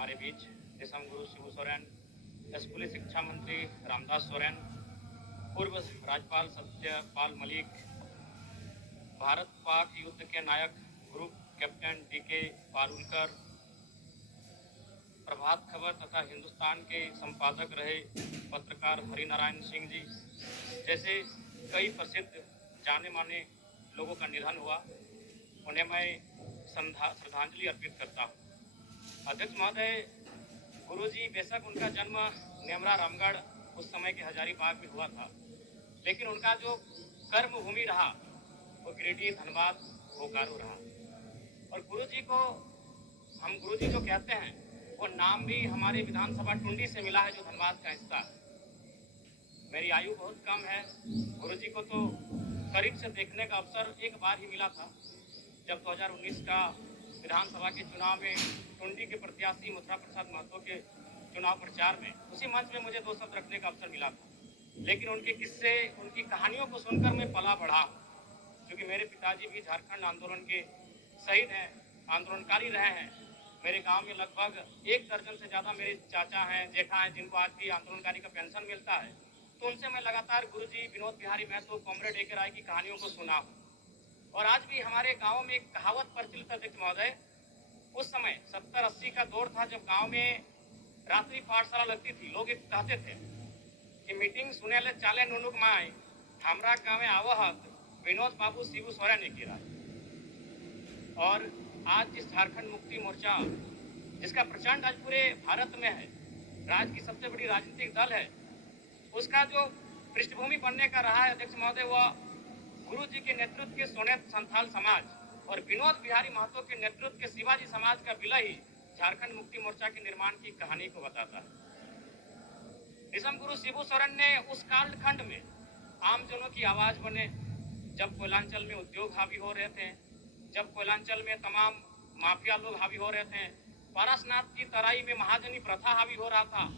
हमारे बीच दिसम गुरु शिबू सोरेन, स्कूली शिक्षा मंत्री रामदास सोरेन, पूर्व राज्यपाल सत्यपाल मलिक, भारत पाक युद्ध के नायक group captain DK Parulkar, Prabhat Khabar तथा हिंदुस्तान के संपादक रहे पत्रकार हरिनारायण सिंह जी जैसे कई प्रसिद्ध जाने माने लोगों का निधन हुआ। उन्हें मैं श्रद्धांजलि अर्पित करता हूँ। अध्यक्ष महोदय, गुरुजी बेशक उनका जन्म नेमरा रामगढ़ उस समय के हजारीबाग में हुआ था, लेकिन उनका जो कर्म भूमि रहा वो गिरिडीह, धनबाद, बोकारो रहा। और गुरुजी को हम गुरुजी जो कहते हैं वो नाम भी हमारे विधानसभा टुंडी से मिला है, जो धनबाद का हिस्सा है। मेरी आयु बहुत कम है, गुरुजी को तो करीब से देखने का अवसर एक बार ही मिला था, जब 2019 का विधानसभा के चुनाव में टुंडी के प्रत्याशी मथुरा प्रसाद महतो के चुनाव प्रचार में उसी मंच में मुझे 2 शब्द रखने का अवसर मिला था। लेकिन उनके किस्से, उनकी कहानियों को सुनकर मैं पला बढ़ा, क्योंकि मेरे पिताजी भी झारखंड आंदोलन के शहीद हैं, आंदोलनकारी रहे हैं। मेरे गांव में लगभग 1 दर्जन से ज़्यादा मेरे चाचा हैं, जेठा हैं, जिनको आज भी आंदोलनकारी का पेंशन मिलता है। तो उनसे मैं लगातार गुरुजी विनोद बिहारी महतो, कॉमरेड A.K. राय की कहानियों को सुना हूँ। और आज भी हमारे गाँव में एक कहावत प्रचलित, अध्यक्ष महोदय, उस समय 70-80 का दौर था, जब गाँव में रात्रि पाठशाला लगती थी। लोग एक कहते थे कि मीटिंग सुने ले चाले नुनुक माए, हमरा गाँव आवहत विनोद बाबू शिबू सोरेन गिरा। और आज जिस झारखंड मुक्ति मोर्चा, जिसका प्रचंड आज पूरे भारत में है, राज्य की सबसे बड़ी राजनीतिक दल है, उसका जो पृष्ठभूमि बनने का रहा है, अध्यक्ष महोदय, वह गुरु जी के नेतृत्व के सोनेत संथाल समाज और विनोद बिहारी महतो के नेतृत्व के शिवाजी समाज का विलय ही झारखंड मुक्ति मोर्चा के निर्माण की कहानी को बताता है। दिसम गुरु शिबू सोरेन ने उस कालखंड में आमजनों की आवाज बने, जब कोयलांचल में उद्योग हावी हो रहे थे, जब कोयलांचल में तमाम माफिया लोग हावी हो रहे थे, पारसनाथ की तराई में महाजनी प्रथा हावी हो रहा था।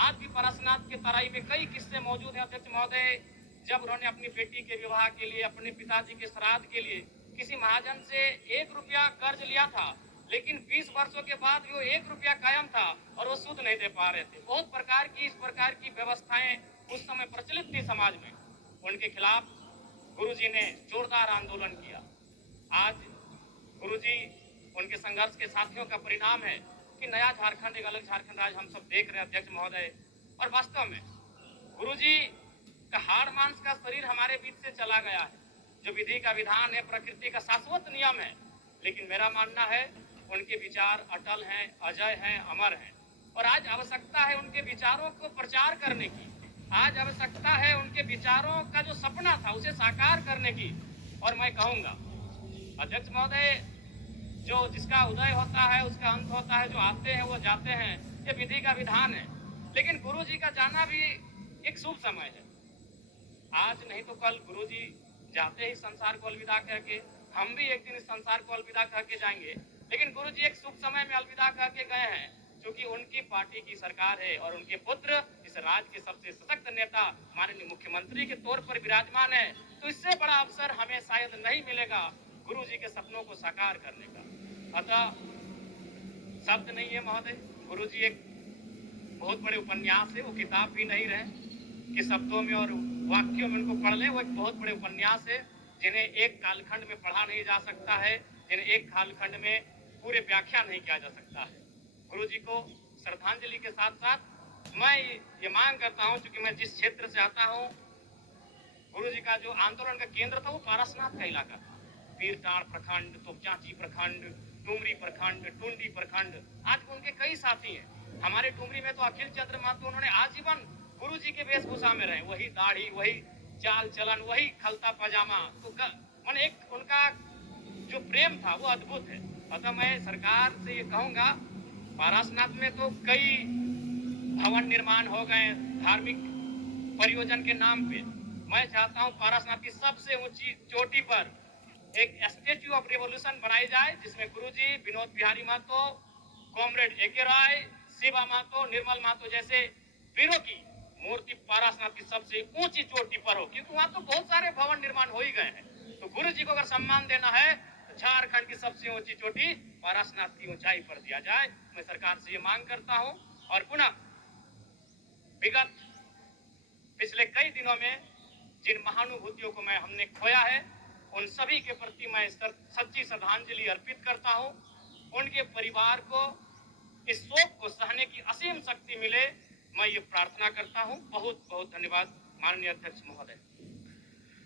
आज भी पारसनाथ के तराई में कई किस्से मौजूद हैं, अध्यक्ष महोदय, जब उन्होंने अपनी बेटी के विवाह के लिए, अपने पिताजी के श्राद्ध के लिए किसी महाजन से 1 रुपया कर्ज लिया था, लेकिन 20 वर्षों के बाद वो 1 रुपया कायम था और वो सूद नहीं दे पा रहे थे। बहुत प्रकार की इस प्रकार की व्यवस्थाएं उस समय प्रचलित थी समाज में। उनके खिलाफ गुरुजी ने जोरदार आंदोलन किया। आज गुरुजी, उनके संघर्ष के साथियों का परिणाम है कि नया झारखंड, एक अलग झारखंड राज्य हम सब देख रहे हैं, अध्यक्ष महोदय। और वास्तव में गुरुजी का हाड़ मांस का शरीर हमारे बीच से चला गया है, जो विधि का विधान है, प्रकृति का शाश्वत नियम है। लेकिन मेरा मानना है उनके विचार अटल हैं, अजय हैं, अमर हैं। और आज आवश्यकता है उनके विचारों को प्रचार करने की। आज आवश्यकता है उनके विचारों का जो सपना था उसे साकार करने की। और मैं कहूँगा, अध्यक्ष महोदय, जो जिसका उदय होता है उसका अंत होता है, जो आते हैं वो जाते हैं, ये विधि का विधान है। लेकिन गुरु जी का जाना भी एक शुभ समय है। आज नहीं तो कल गुरुजी जाते ही संसार को अलविदा कह के, हम भी एक दिन इस संसार को अलविदा कह के जाएंगे। लेकिन गुरुजी एक शुभ समय में अलविदा कह के गए हैं, क्योंकि उनकी पार्टी की सरकार है और उनके पुत्र इस राज्य के सबसे सशक्त नेता माननीय मुख्यमंत्री के तौर पर विराजमान है। तो इससे बड़ा अवसर हमें शायद नहीं मिलेगा गुरुजी के सपनों को साकार करने का। अतः शब्द नहीं है महोदय, गुरुजी एक बहुत बड़े उपन्यास है, वो किताब भी नहीं रहे कि शब्दों में और वाक्यों में उनको पढ़ लें। वो एक बहुत बड़े उपन्यास है, जिन्हें एक कालखंड में पढ़ा नहीं जा सकता है, जिन्हें एक कालखंड में पूरे व्याख्या नहीं किया जा सकता है। गुरुजी को श्रद्धांजलि के साथ साथ मैं ये मांग करता हूँ, क्योंकि मैं जिस क्षेत्र से आता हूँ, गुरुजी का जो आंदोलन का केंद्र था वो पारसनाथ का इलाका था। पीरटाड़ प्रखंड, तोपचांची प्रखंड, डुमरी प्रखंड, टुंडी प्रखंड, आज उनके कई साथी हैं। हमारे डुमरी में तो अखिल चंद्र महतो, उन्होंने आजीवन गुरुजी के वेशभूषा में रहे, वही दाढ़ी, वही चाल चलन, वही खलता पजामा। तो मन एक उनका जो प्रेम था वो अद्भुत है। अतः मैं सरकार से ये कहूँगा, पारसनाथ में तो कई भवन निर्माण हो गए धार्मिक परियोजन के नाम पे। मैं चाहता हूँ पारसनाथ की सबसे ऊंची चोटी पर एक स्टेच्यू ऑफ रिवोल्यूशन बनाई जाए, जिसमें गुरुजी, विनोद बिहारी महतो, कॉमरेड A.K. राय, शिवा महतो, निर्मल महतो जैसे वीरों की मूर्ति पारसनाथ की सबसे ऊंची चोटी पर हो, क्योंकि वहां तो बहुत सारे भवन निर्माण हो ही गए हैं। तो गुरु जी को अगर सम्मान देना है तो झारखंड की सबसे ऊंची चोटी पारसनाथ की ऊंचाई पर दिया जाए। मैं सरकार से ये मांग करता हूं और पुनः विगत पिछले कई दिनों में जिन महानुभूतियों को हमने खोया है, उन सभी के प्रति मैं सच्ची श्रद्धांजलि अर्पित करता हूं। उनके परिवार को इस शोक को सहने की असीम शक्ति मिले, मैं ये प्रार्थना करता हूं। बहुत बहुत धन्यवाद माननीय अध्यक्ष महोदय।